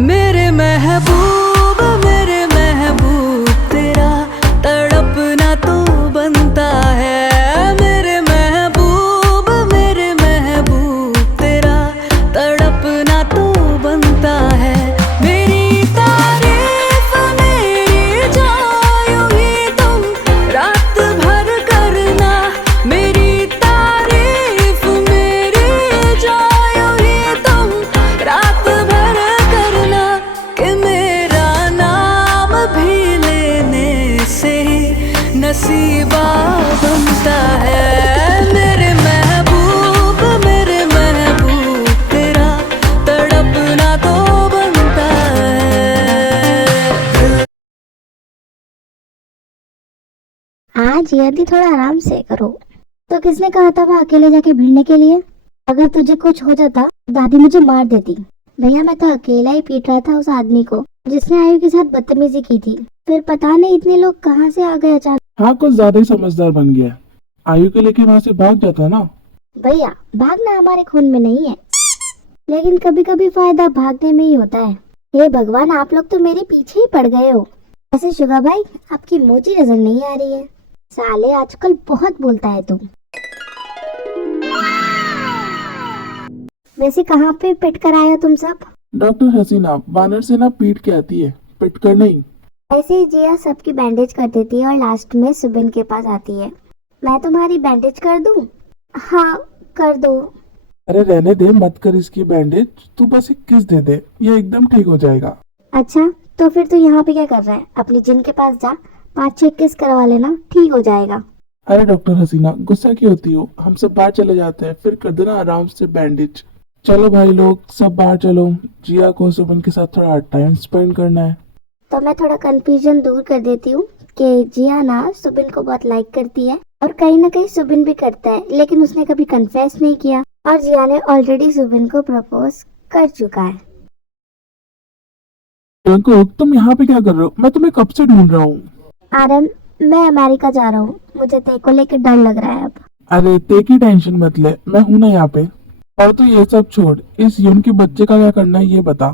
मेरे महबूब तेरा तड़पना तो बनता है। मेरे महबूब तेरा तड़पना तो बनता है। मेरी तारीफ मेरी जो यूं ही तुम रात भर करना। मेरी तारीफ मेरी जो यूं ही तुम रात भर करना। कि मेरा नाम भी लेने से नसीबा बनता है। मेरे महबूब तेरा तड़पना तो बनता है। आज यदि थोड़ा आराम से करो। तो किसने कहा था वहाँ अकेले जाके भिड़ने के लिए? अगर तुझे कुछ हो जाता दादी मुझे मार देती। भैया मैं तो अकेला ही पीट रहा था उस आदमी को जिसने आयु के साथ बदतमीजी की थी। फिर पता नहीं इतने लोग कहाँ से आ गए अचानक। हाँ, कुछ ज्यादा ही समझदार बन गया। आयु के लेके वहाँ से भाग जाता ना। भैया भागना हमारे खून में नहीं है, लेकिन कभी कभी फायदा भागने में ही होता है। हे भगवान, आप लोग तो मेरे पीछे ही पड़ गए हो। ऐसे शुगा भाई आपकी मोची नजर नहीं आ रही है। साले आजकल बहुत बोलता है तू। वैसे कहाँ पे पिट कर आए हो तुम सब? डॉक्टर हसीना वानर से ना पीट के आती है, पिट कर नहीं। ऐसे ही जिया सबकी बैंडेज कर देती है और लास्ट में सुबिन के पास आती है। मैं तुम्हारी बैंडेज कर दूं? हाँ कर दो। अरे रहने दे, मत कर इसकी बैंडेज। तू बस एक किस दे दे, ये एकदम ठीक हो जाएगा। अच्छा तो फिर तू यहाँ पे क्या कर रहा है? अपनी जिन के पास जा, 5-6 किस करवा लेना, ठीक हो जाएगा। अरे डॉक्टर हसीना गुस्सा क्यों होती हो? हम सब बाहर चले जाते हैं, फिर कर देना आराम से बैंडेज। चलो भाई लोग सब बाहर चलो, जिया को सुबिन के साथ थोड़ा टाइम स्पेंड करना है। तो मैं थोड़ा कंफ्यूजन दूर कर देती हूँ कि जिया ना सुबिन को बहुत लाइक करती है और कहीं ना कहीं सुबिन भी करता है, लेकिन उसने कभी कन्फेस नहीं किया और जिया ने ऑलरेडी सुबिन को प्रपोज कर चुका है। जंकुक तुम यहाँ पे क्या कर रहे हो? मैं तुम्हें कब से ढूंढ रहा हूँ। आरम मैं अमेरिका जा रहा हूँ, मुझे तेरे को लेकर डर लग रहा है अब। अरे ते की टेंशन मत ले, मैं हूँ ना यहाँ पे। और तो ये सब छोड़, इस यून के बच्चे का क्या करना है ये बता।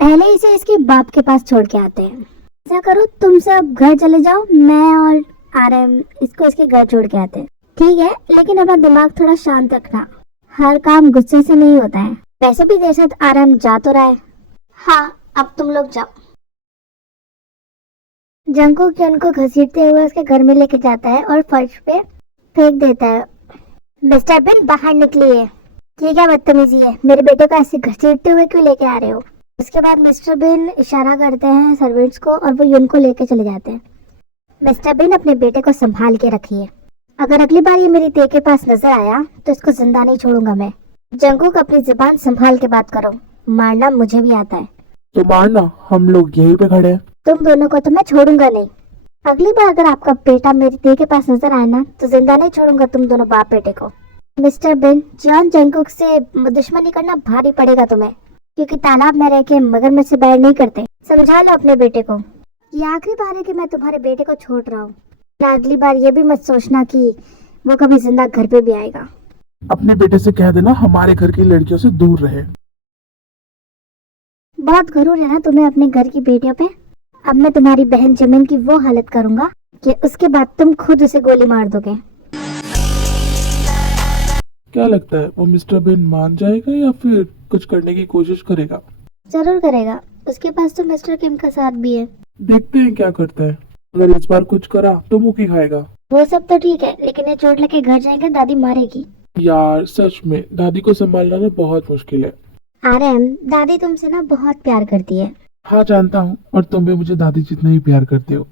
पहले इसे इसके बाप के पास छोड़ के आते हैं। ऐसा करो तुम सब घर चले जाओ, मैं और आरएम इसको इसके घर छोड़ के आते हैं। ठीक है, लेकिन अपना दिमाग थोड़ा शांत रखना, हर काम गुस्से से नहीं होता है। वैसे भी देर साथ आरएम जा तो रहा है। हाँ अब तुम लोग जाओ। जंकुक उनको घसीटते हुए उसके घर में लेके जाता है और फर्श पे फेंक देता है। मिस्टर बिन बाहर निकलिए। ये क्या बदतमीजी है? मेरे बेटे को ऐसे घसीटते हुए क्यों लेके आ रहे हो? उसके बाद मिस्टर बिन इशारा करते हैं सर्वेंट्स को और वो यून को लेके चले जाते हैं। मिस्टर बिन अपने बेटे को संभाल के रखिए, अगर अगली बार ये मेरी ते के पास नजर आया तो इसको जिंदा नहीं छोड़ूंगा मैं। जंकुक अपनी जुबान संभाल के बात करो, मारना मुझे भी आता है। तो मारना, हम लोग यहीं पे खड़े हैं। तुम दोनों को तो मैं छोड़ूंगा नहीं। अगली बार अगर आपका बेटा मेरी ते के पास नजर आए ना तो जिंदा नहीं छोड़ूंगा तुम दोनों बाप बेटे को। मिस्टर बिन, जॉन जंकुक से दुश्मनी करना भारी पड़ेगा तुम्हें, क्योंकि तालाब में रह के मगरमच्छ से बैर नहीं करते। समझा लो अपने बेटे को। ये आखिरी बार है कि मैं तुम्हारे बेटे को छोड़ रहा हूँ। अगली बार ये भी मत सोचना कि वो कभी जिंदा घर पे भी आएगा। अपने बेटे से कह देना हमारे घर की लड़कियों से दूर रहे। बहुत गरूर है ना तुम्हें अपने घर की बेटियों पे। अब मैं तुम्हारी बहन जमीन की वो हालत करूंगा कि उसके बाद तुम खुद उसे गोली मार दोगे। क्या लगता है वो मिस्टर बिन मान जाएगा या फिर कुछ करने की कोशिश करेगा? जरूर करेगा, उसके पास तो मिस्टर किम का साथ भी है। देखते हैं क्या करता है। अगर इस बार कुछ करा तो मुंह की खाएगा। वो सब तो ठीक है, लेकिन ये चोट लगे घर जाएगा दादी मारेगी। यार सच में दादी को संभालना ना बहुत मुश्किल है। आरएम, दादी तुमसे ना बहुत प्यार करती है। हाँ जानता हूँ, और तुम भी मुझे दादी जितना ही प्यार करते हो।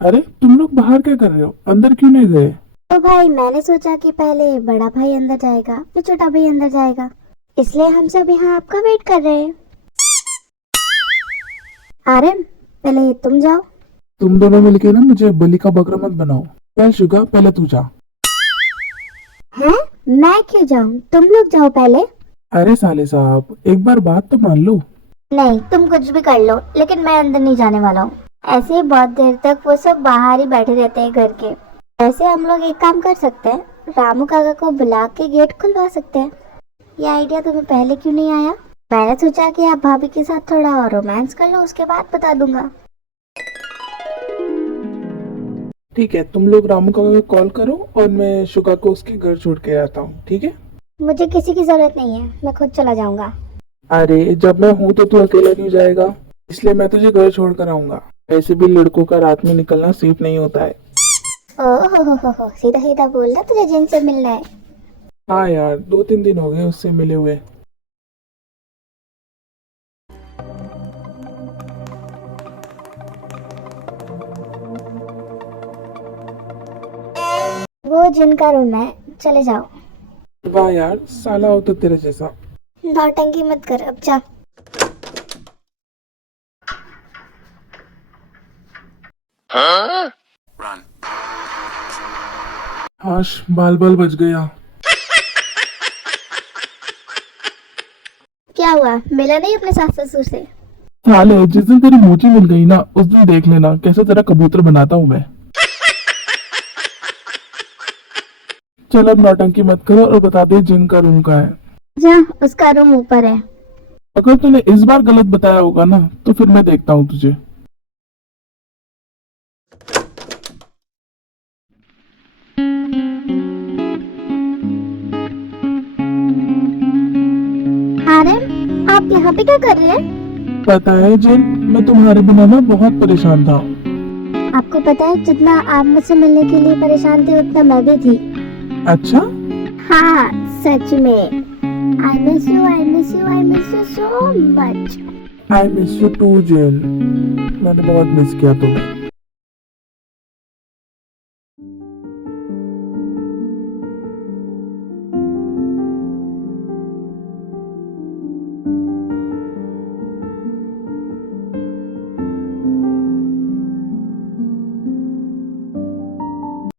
अरे तुम लोग बाहर क्या कर रहे हो? अंदर क्यों नहीं गए? तो भाई मैंने सोचा कि पहले बड़ा भाई अंदर जाएगा फिर छोटा भाई अंदर जाएगा, इसलिए हम सब यहाँ आपका वेट कर रहे हैं। आरएम पहले तुम जाओ। तुम दोनों मिलके ना मुझे बलि का बकरा मत बनाओ। चल शुगा, पहले तू जा। हैं? मैं क्यों जाऊँ? तुम लोग जाओ पहले। अरे साले साहब, एक बार बात तो मान लो। नहीं, तुम कुछ भी कर लो, लेकिन मैं अंदर नहीं जाने वाला हूँ। ऐसे ही बहुत देर तक वो सब बाहर ही बैठे रहते हैं घर के। ऐसे हम लोग एक काम कर सकते हैं, रामू काका को बुला के गेट खुलवा सकते हैं। ये आइडिया तुम्हें पहले क्यों नहीं आया? मैंने सोचा कि आप भाभी के साथ थोड़ा और रोमांस कर लो, उसके बाद बता दूंगा। ठीक है, तुम लोग रामू काका को कॉल करो और मैं शुगा को उसके घर छोड़ के आता हूँ, ठीक है? मुझे किसी की जरूरत नहीं है, मैं खुद चला जाऊंगा। अरे जब मैं हूँ तो तू अकेला क्यों जाएगा? इसलिए मैं तुझे घर छोड़ कर आऊंगा। ऐसे भी लड़कों का रात में निकलना सेफ नहीं होता है। ओह सीधा सीधा बोल रहा, तुझे जिन से मिलना है। हाँ यार, 2-3 दिन हो गए उससे मिले हुए। वो जिनका रूम है, चले जाओ। वाह यार, साला हो तो तेरे जैसा। नौटंकी मत कर, अब जा। हाश, बाल बाल बच गया। क्या हुआ, मिला नहीं अपने सास ससुर से? साले, जिस दिन तेरी मोची मिल गई ना, उस दिन देख लेना कैसे तेरा कबूतर बनाता हूँ मैं। चल अब नौटंकी मत करो और बता दे जिन का रूम का है। जा, उसका रूम ऊपर है। अगर तूने इस बार गलत बताया होगा ना, तो फिर मैं देखता हूँ तुझे। आर्यन, आप यहाँ पे क्या कर रहे हैं? पता है जिन, मैं तुम्हारे बिना ना बहुत परेशान था। आपको पता है, जितना आप मुझसे मिलने के लिए परेशान थे उतना मैं भी थी। अच्छा? हाँ, सच में। I miss you, I miss you, I miss you so much. I miss you too जिन, मैंने बहुत मिस किया तुम्हें।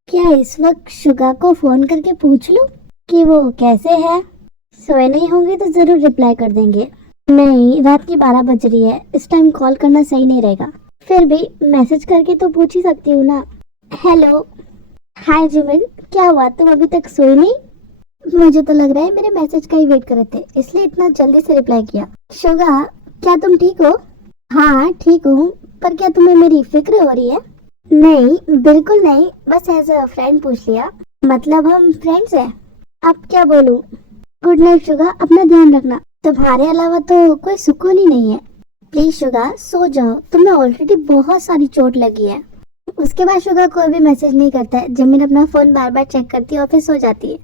क्या इस वक्त शुगा को फोन करके पूछ लूं कि वो कैसे है? सोए नहीं होंगे तो जरूर रिप्लाई कर देंगे। नहीं, रात की 12 बज रही है, इस टाइम कॉल करना सही नहीं रहेगा। फिर भी मैसेज करके तो पूछ ही सकती हूँ ना। हेलो, हाय जिमिन, क्या हुआ, तुम अभी तक सोए नहीं? मुझे तो लग रहा है मेरे मैसेज का ही वेट कर रहे थे, इसलिए इतना जल्दी से रिप्लाई किया। शुगा, क्या तुम ठीक हो? हाँ ठीक हूँ, पर क्या तुम्हें मेरी फिक्र हो रही है? नहीं, बिल्कुल नहीं, बस एज अ फ्रेंड पूछ लिया। मतलब हम फ्रेंड्स हैं। अब क्या बोलूं? गुड नाइट शुगा, अपना ध्यान रखना। तुम्हारे अलावा तो कोई सुकून ही नहीं है। प्लीज शुगा, सो जाओ, तुम्हें ऑलरेडी बहुत सारी चोट लगी है। उसके बाद शुगा कोई भी मैसेज नहीं करता है। जमीन अपना फोन बार बार चेक करती है और फिर सो जाती है।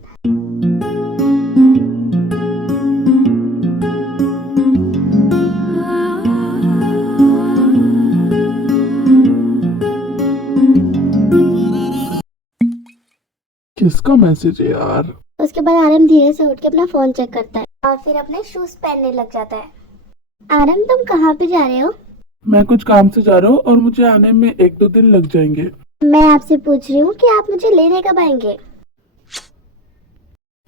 किसका मैसेज है यार? उसके बाद आरएम धीरे से उठ के अपना फोन चेक करता है और फिर अपने शूज पहनने लग जाता है। आरएम, तुम कहाँ पे जा रहे हो? मैं कुछ काम से जा रहा हूँ और मुझे आने में 1-2 दिन लग जाएंगे। मैं आपसे पूछ रही हूँ कि आप मुझे लेने कब आएंगे?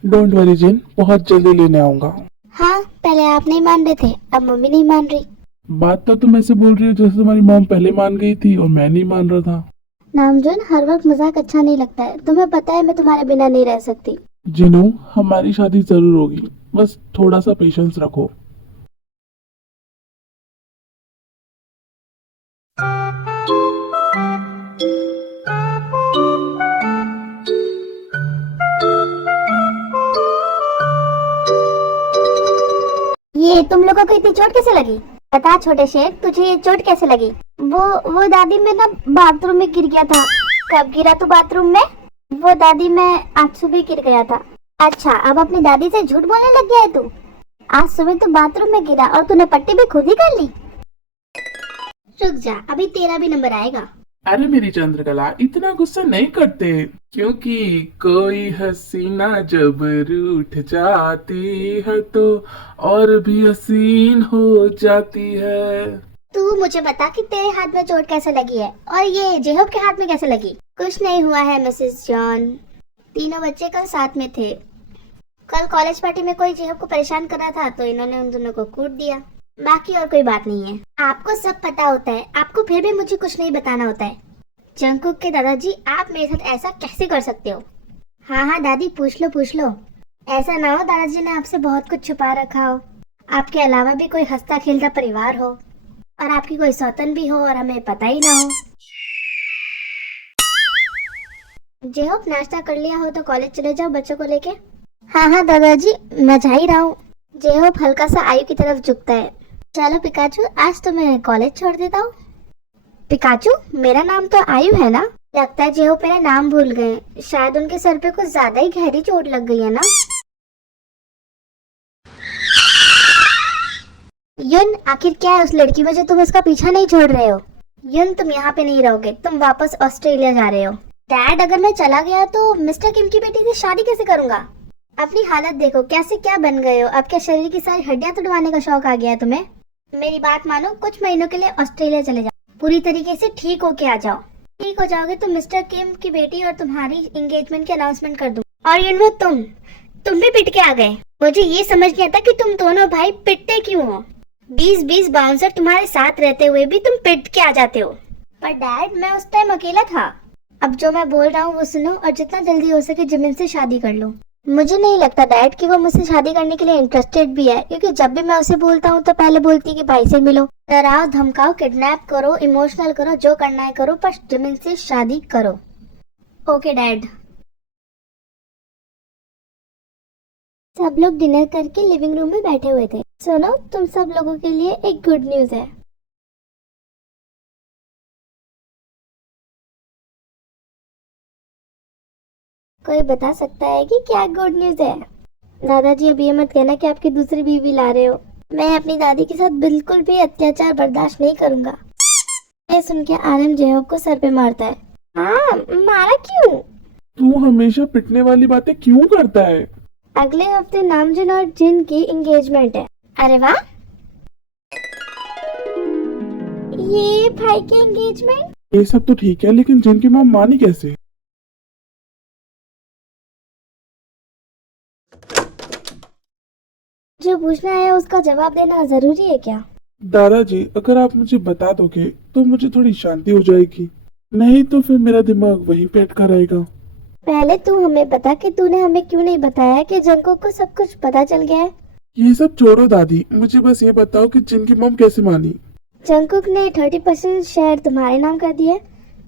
डोंट वरी जिन, बहुत जल्दी लेने आऊंगा। हाँ, पहले आप नहीं मान रहे थे, अब मम्मी नहीं मान रही। बात तो तुम ऐसे बोल रही हो जैसे तुम्हारी मॉम पहले मान गई थी और मैं नहीं मान रहा था। नामजोन, हर वक्त मजाक अच्छा नहीं लगता है। तुम्हें पता है मैं तुम्हारे बिना नहीं रह सकती। जिनू, हमारी शादी जरूर होगी, बस थोड़ा सा पेशेंस रखो। ये तुम लोगों को इतनी चोट कैसे लगी? बता छोटे शेर, तुझे ये चोट कैसे लगी? वो दादी, मैं ना बाथरूम में गिर गया था। कब गिरा तू बाथरूम में? वो दादी, मैं आज सुबह गिर गया था। अच्छा, अब अपनी दादी से झूठ बोलने लग गया है तू? आज सुबह तो बाथरूम में गिरा और तूने पट्टी भी खुद ही कर ली। रुक जा, अभी तेरा भी नंबर आएगा। अरे मेरी चंद्रकला, इतना गुस्सा नहीं करते, क्योंकि कोई हसीना जब रूठ जाती है तो और भी हसीन हो जाती है। तू मुझे बता कि तेरे हाथ में चोट कैसे लगी है और ये जेहब के हाथ में कैसे लगी? कुछ नहीं हुआ है मिसेस जॉन, तीनों बच्चे कल साथ में थे। कल कॉलेज पार्टी में कोई जेहब को परेशान कर रहा था तो इन्होंने उन दोनों को कूट दिया। बाकी और कोई बात नहीं है। आपको सब पता होता है, आपको फिर भी मुझे कुछ नहीं बताना होता है। जंगकुक के दादाजी, आप मेरे साथ ऐसा कैसे कर सकते हो? हाँ हाँ दादी, पूछ लो पूछ लो। ऐसा ना हो दादाजी ने आपसे बहुत कुछ छुपा रखा हो, आपके अलावा भी कोई हंसता खेलता परिवार हो और आपकी कोई सौतन भी हो और हमें पता ही ना हो। जे होप नाश्ता कर लिया हो तो कॉलेज चले जाओ बच्चों को लेके। हाँ हाँ दादाजी, मैं जा ही रहा हूँ। जे होप हल्का सा आयु की तरफ झुकता है। चलो पिकाचू, आज तो मैं कॉलेज छोड़ देता हूँ। पिकाचू, मेरा नाम तो आयु है ना? लगता है जे होप मेरा नाम भूल गए, शायद उनके सर पे कुछ ज्यादा ही गहरी चोट लग गई है ना। युन, आखिर क्या है उस लड़की में जो तुम उसका पीछा नहीं छोड़ रहे हो? युन, तुम यहाँ पे नहीं रहोगे, तुम वापस ऑस्ट्रेलिया जा रहे हो। डैड, अगर मैं चला गया तो मिस्टर किम की बेटी से शादी कैसे करूंगा? अपनी हालत देखो, कैसे क्या बन गए हो। अब क्या शरीर की सारी हड्डियां तोड़वाने का शौक आ गया है तुम्हें? मेरी बात मानो, कुछ महीनों के लिए ऑस्ट्रेलिया चले जाओ, पूरी तरीके से ठीक होके आ जाओ। ठीक हो जाओगे तो मिस्टर किम की बेटी और तुम्हारी एंगेजमेंट की अनाउंसमेंट कर दूं। और युन, वो तुम भी पिट के आ गए। मुझे ये समझ नहीं आता कि तुम दोनों भाई पिटते क्यों हो। 20-20 बाउंसर तुम्हारे साथ रहते हुए भी तुम पिट के आ जाते हो। पर डैड, मैं उस टाइम अकेला था। अब जो मैं बोल रहा हूँ वो सुनो और जितना जल्दी हो सके जिमिन से शादी कर लो। मुझे नहीं लगता डैड कि वो मुझसे शादी करने के लिए इंटरेस्टेड भी है, क्योंकि जब भी मैं उसे बोलता हूँ तो पहले बोलती है कि भाई से मिलो। डराओ धमकाओ, किडनैप करो, इमोशनल करो, जो करना है करो, पर जिमिन से शादी करो। Okay dad. सब लोग डिनर करके लिविंग रूम में बैठे हुए थे। सुनो, तुम सब लोगों के लिए एक गुड न्यूज है। कोई बता सकता है कि क्या गुड न्यूज है? दादाजी, अब ये मत कहना कि आपकी दूसरी बीवी ला रहे हो। मैं अपनी दादी के साथ बिल्कुल भी अत्याचार बर्दाश्त नहीं करूंगा। ये सुन के आरएम जेहोब को सर पे मारता है। हाँ, मारा क्यों? तू हमेशा पिटने वाली बातें क्यों करता है? अगले हफ्ते नामजुन और जिन की एंगेजमेंट है। अरे वाह, ये भाई की एंगेजमेंट? ये सब तो ठीक है, लेकिन जिनकी माँ मानी कैसे? जो पूछना है उसका जवाब देना जरूरी है क्या? दादाजी, अगर आप मुझे बता दोगे तो मुझे थोड़ी शांति हो जाएगी, नहीं तो फिर मेरा दिमाग वहीं पे अटका रहेगा। पहले तू हमें बता कि तूने हमें क्यों नहीं बताया कि जंगकुक को सब कुछ पता चल गया है। ये सब छोड़ो दादी, मुझे बस ये बताओ कि जिनकी मम कैसे मानी। जंगकुक ने 30% शेयर तुम्हारे नाम कर दिए,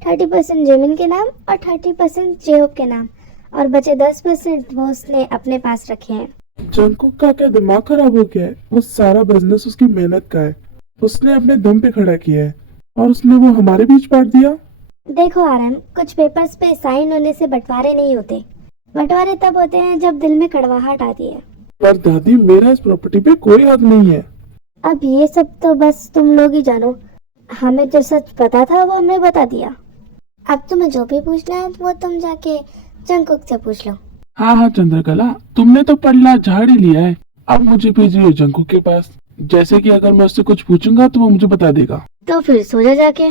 30% जिमिन के नाम और 30% जेहोब के नाम, और बचे 10% वो उसने अपने पास रखे हैं। जंगकुक का क्या दिमाग खराब हो गया है? वो सारा बिजनेस उसकी मेहनत का है, उसने अपने दम पे खड़ा किया है और उसने वो हमारे बीच बांट दिया। देखो आरएम, कुछ पेपर्स पे साइन होने से बंटवारे नहीं होते। बंटवारे तब होते हैं जब दिल में कड़वाहट आती है। पर दादी, मेरा इस प्रॉपर्टी पे कोई हक नहीं है। अब ये सब तो बस तुम लोग ही जानो, हमें जो सच पता था वो हमने बता दिया। अब तुम्हें जो भी पूछना है वो तुम जाके जंगकुक से पूछ लो। हाँ हाँ चंद्रकला, तुमने तो पल्ला झाड़ ही लिया है, अब मुझे भेजिए जंगकुक के पास। जैसे कि अगर मैं उससे कुछ पूछूंगा तो वो मुझे बता देगा। तो फिर सो जा जाके।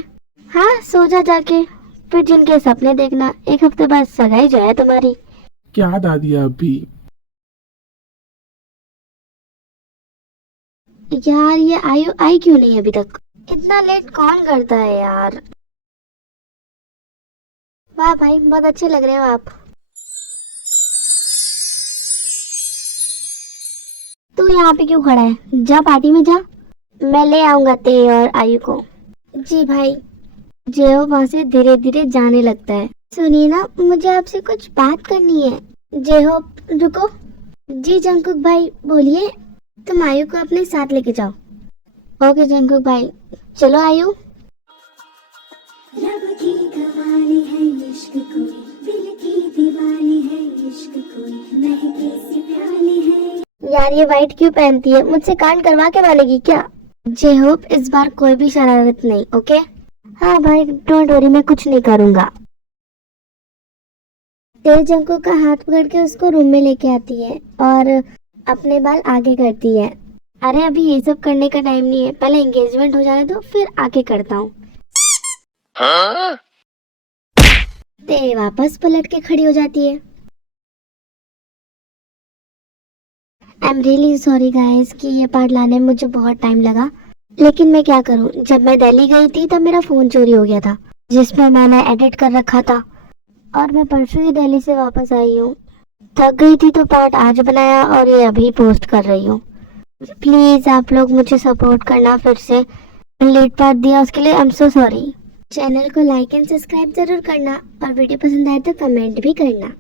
हाँ, सो जा जाके, फिर जिनके सपने देखना। 1 हफ्ते बाद सगाई जो है तुम्हारी। क्या दादी, आप भी? यार, ये आयु आई क्यों नहीं अभी तक? इतना लेट कौन करता है यार। वाह भाई, बहुत अच्छे लग रहे हो आप। तू यहाँ पे क्यों खड़ा है? जा पार्टी में जा, मैं ले आऊंगा ते और आयु को। जी भाई। जेहो वहां से धीरे धीरे जाने लगता है। सुनिए ना, मुझे आपसे कुछ बात करनी है। जेहो, रुको। जी जंगकुक भाई, बोलिए। तुम आयु को अपने साथ लेके जाओ। ओके जंगकुक भाई, चलो आयु। लब की कवाली है इश्क कोई, दिल की दीवानी है इश्क कोई, महके सी प्याली है। यार, ये वाइट क्यों पहनती है? मुझसे कांड करवा के मानेगी क्या? जे होप इस बार कोई भी शरारत नहीं, ओके? हाँ भाई, डोंट वरी, मैं कुछ नहीं करूंगा। तेज जंगकुक का हाथ पकड़ के उसको रूम में लेके आती है और अपने बाल आगे करती है। अरे अभी ये सब करने का टाइम नहीं है, पहले एंगेजमेंट हो जाने दो, फिर आगे करता हूँ। ते वापस पलट के खड़ी हो जाती है। I am really sorry guys कि ये पार्ट लाने में मुझे बहुत टाइम लगा, लेकिन मैं क्या करूं, जब मैं दिल्ली गई थी तब मेरा फ़ोन चोरी हो गया था जिसमें मैंने एडिट कर रखा था, और मैं परसों ही दिल्ली से वापस आई हूँ। थक गई थी तो पार्ट आज बनाया और ये अभी पोस्ट कर रही हूँ। प्लीज़ आप लोग मुझे सपोर्ट करना, फिर से लेट पार्ट दिया उसके लिए I am so sorry. Channel को लाइक एंड सब्सक्राइब ज़रूर करना और वीडियो पसंद आए तो कमेंट भी करना।